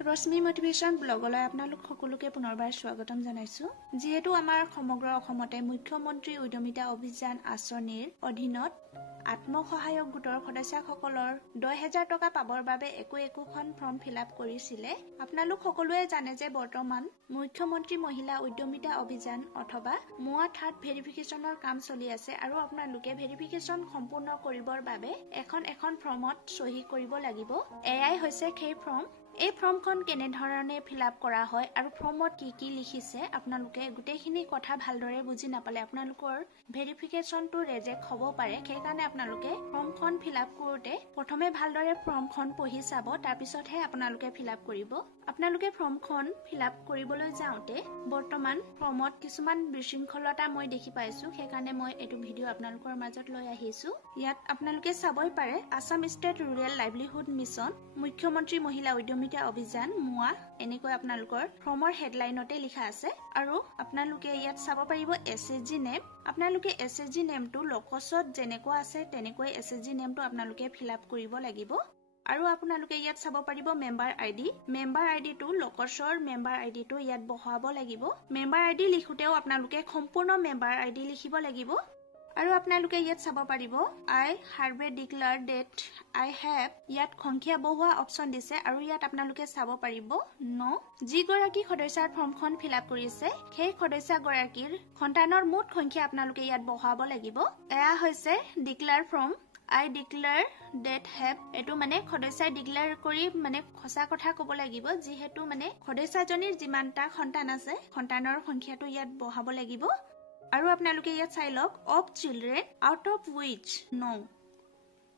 ৰশ্মি মোটিভেশ্যন ব্লগলৈ আপোনালোক সকলোকে পুনৰবাৰ স্বাগতম জনাইছো। যেহেতু আমাৰ সমগ্ৰ অসমতে মুখ্যমন্ত্ৰী উদ্যমিতা অভিযান আঁচনিৰ অধীনত আত্মসহায়ক গোটৰ সদস্যসকলৰ 10,000 টকা পাবৰ বাবে একোখন ফৰ্ম ফিলআপ কৰিছিলে। আপোনালোক সকলোৱে জানে যে বৰ্তমান মুখ্যমন্ত্ৰী মহিলা উদ্যমিতা অভিযান অথবা মুৱা থাৰ্ড ভেৰিফিকেশ্যনৰ কাম চলি আছে আৰু আপোনালোকে ভেৰিফিকেশ্যন সম্পূৰ্ণ কৰিবৰ বাবে এখন ফৰ্মত সহি কৰিব লাগিব। এয়াই হৈছে সেই ফৰ্ম। এই ফৰ্মখন কেনে ধৰণে ফিলআপ কৰা হয় আৰু ফৰ্মত কি লিখিছে আপোনালোকে গোটেইখিনি কথা ভালদৰে বুজি নাপালে আপোনালোকৰ ভেৰিফিকেশ্যনটো ৰিজেক্ট হ'ব পাৰে। সেইকাৰণে আপোনালোকে ফৰ্মখন ফিলআপ কৰোঁতে প্ৰথমে ভালদৰে ফৰ্মখন পঢ়ি চাব, তাৰ পিছতহে আপোনালোকে ফিলআপ কৰিব। আপোনালোকে ফৰ্মখন ফিলআপ কৰিবলৈ যাওঁতে বৰ্তমান ফৰ্মত কিছুমান বিশৃংখলতা মই দেখি পাইছো, সেইকাৰণে মই এইটো ভিডিঅ' আপোনালোকৰ মাজত লৈ আহিছো। ইয়াত আপোনালোকে চাবই পাৰে Assam state rural livelihood mission মুখ্যমন্ত্ৰী মহিলা উদ্যমিতা অভিযান মুৱা এনেকৈ আপোনালোকৰ ফৰ্মৰ হেডলাইনতে লিখা আছে আৰু আপোনালোকে ইয়াত চাব পাৰিব এছএছজি নেম। আপোনালোকে এছএছজি নেমটো লকছত যেনেকুৱা আছে তেনেকৈ এছএছজি নেমটো আপোনালোকে ফিলআপ কৰিব লাগিব। আৰু আপোনালোকে ইয়াত চাব পাৰিব মেম্বাৰ আইডিটো লকছৰ মেম্বাৰ আইডিটো ইয়াত বহাব লাগিব। মেম্বাৰ আইডি লিখোতেও আপোনালোকে সম্পূৰ্ণ মেম্বাৰ আইডি লিখিব লাগিব। আৰু আপোনালোকে ইয়াত চাব পাৰিব আই hereby declare date I have, ইয়াত সংখ্যা বহুৱা অপচন দিছে আৰু ইয়াত আপোনালোকে চাব পাৰিব যি গৰাকী সদস্যাৰ ফৰ্মখন ফিলআপ কৰিছে সেই সদস্যগৰাকীৰ সন্তানৰ মুঠ সংখ্যা আপোনালোকে ইয়াত বহাব লাগিব। এয়া হৈছে declare form I declare that have. এইটো মানে সদস্যাই ডিক্লেয়াৰ কৰি মানে সঁচা কথা ক'ব লাগিব, যিহেতু মানে সদস্যজনীৰ যিমানটা সন্তান আছে সন্তানৰ সংখ্যাটো ইয়াত বহাব লাগিব। আৰু আপোনালোকে ইয়াত চাই লওক of children out of wish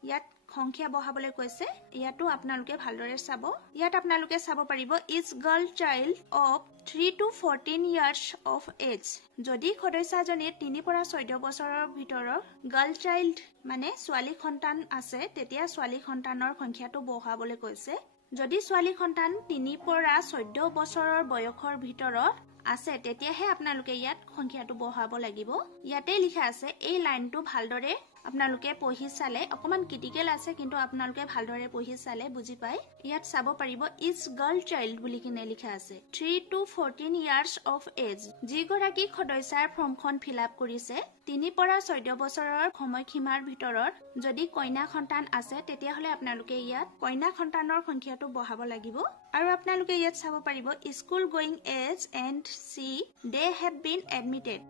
ইয়াত সংখ্যা বহাবলৈ কৈছে, ইয়াতো আপোনালোকে ভালদৰে চাব। ইয়াত আপোনালোকে চাব পাৰিব is girl child of 3 to 14 years of age। যদি সদস্যজনীৰ 3 পৰা 14 বছৰৰ ভিতৰৰ গাৰ্ল চাইল্ড মানে ছোৱালী সন্তান আছে তেতিয়া ছোৱালী সন্তানৰ সংখ্যাটো বহাবলৈ কৈছে। যদি ছোৱালী সন্তান 3 পৰা 14 বছৰৰ বয়সৰ ভিতৰত আছে তেতিয়াহে আপোনালোকে ইয়াত সংখ্যাটো বহাব লাগিব। ইয়াতে লিখা আছে এই লাইনটো ভালদৰে আপোনালোকে পঢ়ি চালে অকমান ক্ৰিটিকেল আছে, কিন্তু আপোনালোকে ভালদৰে পঢ়ি চালে বুজি পায়। ইয়াত চাব পাৰিব ইজ গাৰ্ল চাইল্ড বুলি কিনে লিখা আছে 3 to 14 years of age। যিগৰাকী সদস্যাৰ ফৰ্মখন ফিলআপ কৰিছে 3 পৰা 14 বছৰৰ সময়সীমাৰ ভিতৰত যদি কন্যা সন্তান আছে তেতিয়াহলে আপোনালোকে ইয়াত কন্যা সন্তানৰ সংখ্যাটো বহাব লাগিব। আৰু আপোনালোকে ইয়াত চাব পাৰিব school going age and see they have been admitted.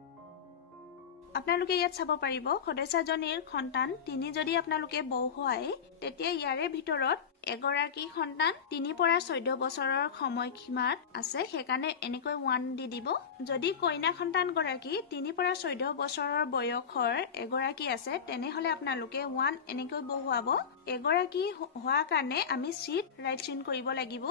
আপোনালোকে ইয়াত চাব পাৰিব সদস্যজনীৰ সন্তান 3 যদি আপোনালোকে বহুৱাই তেতিয়া ইয়াৰে ভিতৰত এগৰাকী সন্তান 3 পৰা 14 বছৰৰ সময়সীমাত আছে, সেইকাৰণে এনেকৈ 1 দি দিব। যদি কন্যা সন্তান গৰাকী 3 পৰা 14 বছৰৰ বয়সৰ এগৰাকী আছে তেনেহলে আপোনালোকে 1 এনেকৈ বহুৱাব। এগৰাকী হোৱা কাৰণে আমি চিট ৰাইট চিন কৰিব লাগিব।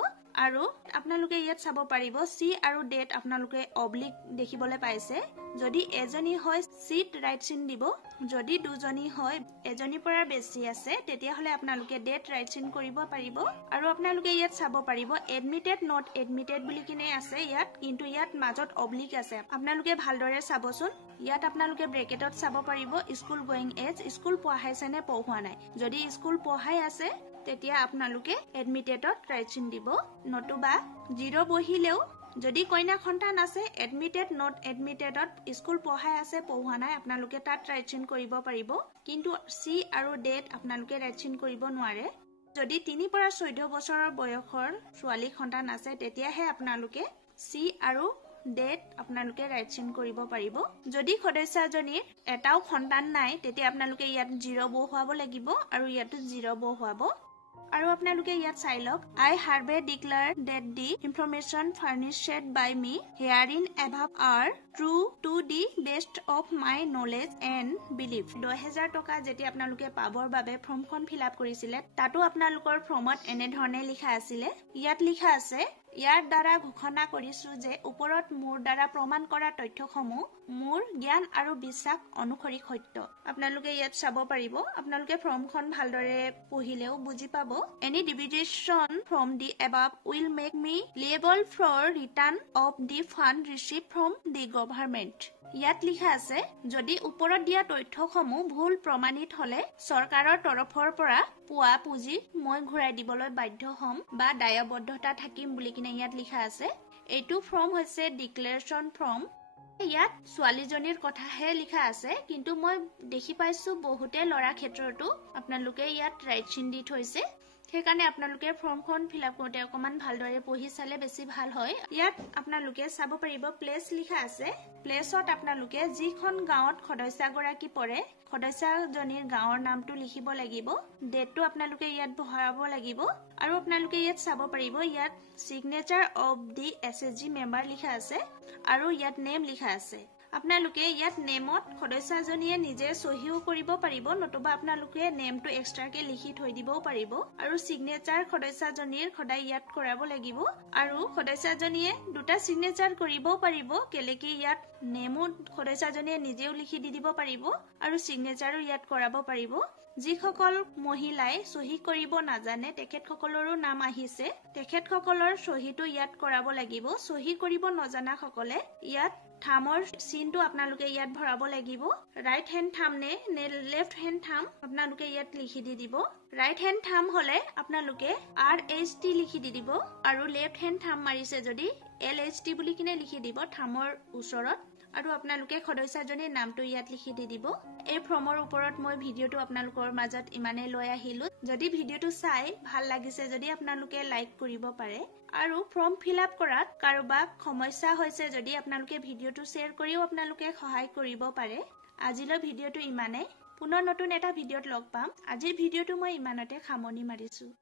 আৰু আপোনালোকে ইয়াত চাব পাৰিব চি আৰু ডেট আপোনালোকে অবলিক দেখিবলৈ পাইছে। যদি এজনী হয় চিট ৰাইট চিন দিব, যদি দুজনী হয় এজনীৰ পৰা বেছি আছে তেতিয়াহলে আপোনালোকে ডেট ৰাইট চিন কৰিব পাৰিব। আৰু আপোনালোকে ইয়াত চাব পাৰিব এডমিটেড নট এডমিটেড বুলি কিনে আছে ইয়াত, কিন্তু ইয়াত মাজত অবলিক আছে। আপোনালোকে ভালদৰে চাবচোন। ইয়াত আপোনালোকে ব্ৰেকেটত চাব পাৰিব স্কুল গোয়িং এজ, স্কুল পঢ়াইছে নে পঢ়োৱা নাই। যদি স্কুল পঢ়াই আছে তেতিয়া আপোনালোকে এডমিটেডত ৰাইট চিন দিব, নতুবা 0 বহিলেও যদি কন্যা সন্তান আছে এডমিটেড নট এডমিটেডত স্কুল পঢ়াই আছে পঢ়োৱা নাই আপোনালোকে তাত ৰাইট চিন কৰিব পাৰিব, কিন্তু চি আৰু ডেট আপোনালোকে ৰাইট চিন কৰিব নোৱাৰে। যদি 3 পৰা 14 বছৰৰ বয়সৰ ছোৱালী সন্তান আছে তেতিয়াহে আপোনালোকে চি আৰু ডেট আপোনালোকে ৰাইট চিন কৰিব পাৰিব। যদি সদস্যজনীৰ এটাও সন্তান নাই তেতিয়া আপোনালোকে ইয়াত 0 বহুৱাব লাগিব আৰু ইয়াতো 0 বহুৱাব। আৰু আপোনালোকে ইয়াত চাই লওক I hereby declare that the information furnished by me herein above are true to the best of my knowledge and belief. 10,000 টকা যেতিয়া আপোনালোকে পাবৰ বাবে ফৰ্মখন ফিলআপ কৰিছিলে তাতো আপোনালোকৰ ফৰ্মত এনেধৰণে লিখা আছিলে। ইয়াত লিখা আছে ইয়াৰ দ্বাৰা ঘোষণা কৰিছো যে ওপৰত মোৰ দ্বাৰা প্ৰমাণ কৰা তথ্যসমূহ মোৰ জ্ঞান আৰু বিশ্বাস অনুসৰি সত্য। আপোনালোকে ইয়াত চাব পাৰিব। আপোনালোকে ফৰ্মখন ভালদৰে পঢ়িলেও বুজি পাব। Any deviation from the above will make me liable for return of the fund received from the government. ইয়াত লিখা আছে যদি ওপৰত দিয়া তথ্যসমূহ ভুল প্ৰমাণিত হলে চৰকাৰৰ তৰফৰ পৰা পোৱা পুঁজি মই ঘূৰাই দিবলৈ বাধ্য হ'ম বা দায়বদ্ধতা থাকিম বুলি কিনে ইয়াত লিখা আছে। এইটো ফৰ্ম হৈছে ডিক্লেৰেশ্যন ফৰ্ম। ইয়াত ছোৱালীজনীৰ কথাহে লিখা আছে, কিন্তু মই দেখি পাইছো বহুতে ল'ৰা ক্ষেত্ৰতো আপোনালোকে ইয়াত ৰাইট চিন দি থৈছে। সেইকাৰণে আপোনালোকে ফৰ্মখন ফিলআপ কৰোঁতে অকমান ভালদৰে পঢ়ি চালে বেছি ভাল হয়। ইয়াত আপোনালোকে চাব পাৰিব প্লেচ লিখা আছে। প্লেচত আপোনালোকে যিখন গাঁৱত সদস্যাগৰাকী পৰে সদস্যাজনীৰ গাঁৱৰ নামটো লিখিব লাগিব, ডেটটো আপোনালোকে ইয়াত ভৰাব লাগিব। আৰু আপোনালোকে ইয়াত চাব পাৰিব ইয়াত signature of the SSG member লিখা আছে আৰু ইয়াত নেম লিখা আছে। আপোনালোকে ইয়াত নেমত সদস্যাজনীয়ে নিজে সহিও কৰিব পাৰিব, নতুবা আপোনালোকে নেমটো এক্সট্ৰাকে লিখি থৈ দিবও পাৰিব। আৰু সিগনেচাৰ সদস্যাজনীৰ সদায় ইয়াত কৰাব লাগিব। আৰু সদস্যাজনীয়ে দুটা সিগনেচাৰ কৰিবও পাৰিব, কেলেকি ইয়াত নেমো সদস্যাজনীয়ে নিজেও লিখি দি দিব পাৰিব আৰু সিগনেচাৰো ইয়াত কৰাব পাৰিব। যিসকল মহিলাই সহি কৰিব নাজানে তেখেতসকলৰো নাম আহিছে, তেখেতসকলৰ সহিটো ইয়াত কৰাব লাগিব। সহি কৰিব নজনা সকলে ইয়াত থামৰ চিনটো আপোনালোকে ইয়াত ভৰাব লাগিব। ৰাইট হেণ্ড থাম নে লেফট হেণ্ড থাম আপোনালোকে ইয়াত লিখি দি দিব। ৰাইট হেণ্ড থাম হলে আপোনালোকে RHT লিখি দি দিব আৰু লেফট হেণ্ড থাম মাৰিছে যদি LHT বুলি কিনে লিখি দিব থামৰ ওচৰত। আৰু আপোনালোকে সদস্যাজনীৰ নামটো ইয়াত লিখি দি দিব। এই ফৰ্মৰ ওপৰত মই ভিডিঅ'টো আপোনালোকৰ মাজত ইমানে লৈ আহিলো। যদি ভিডিঅ'টো চাই ভাল লাগিছে যদি আপোনালোকে লাইক কৰিব পাৰে। আৰু ফৰ্ম ফিলআপ কৰাত কাৰোবাক সমস্যা হৈছে যদি আপোনালোকে ভিডিঅ'টো শ্বেয়াৰ কৰিও আপোনালোকে সহায় কৰিব পাৰে। আজিলৈ ভিডিঅ'টো ইমানে। পুনৰ নতুন এটা ভিডিঅ'ত লগ পাম। আজিৰ ভিডিঅ'টো মই ইমানতে সামৰণি মাৰিছো।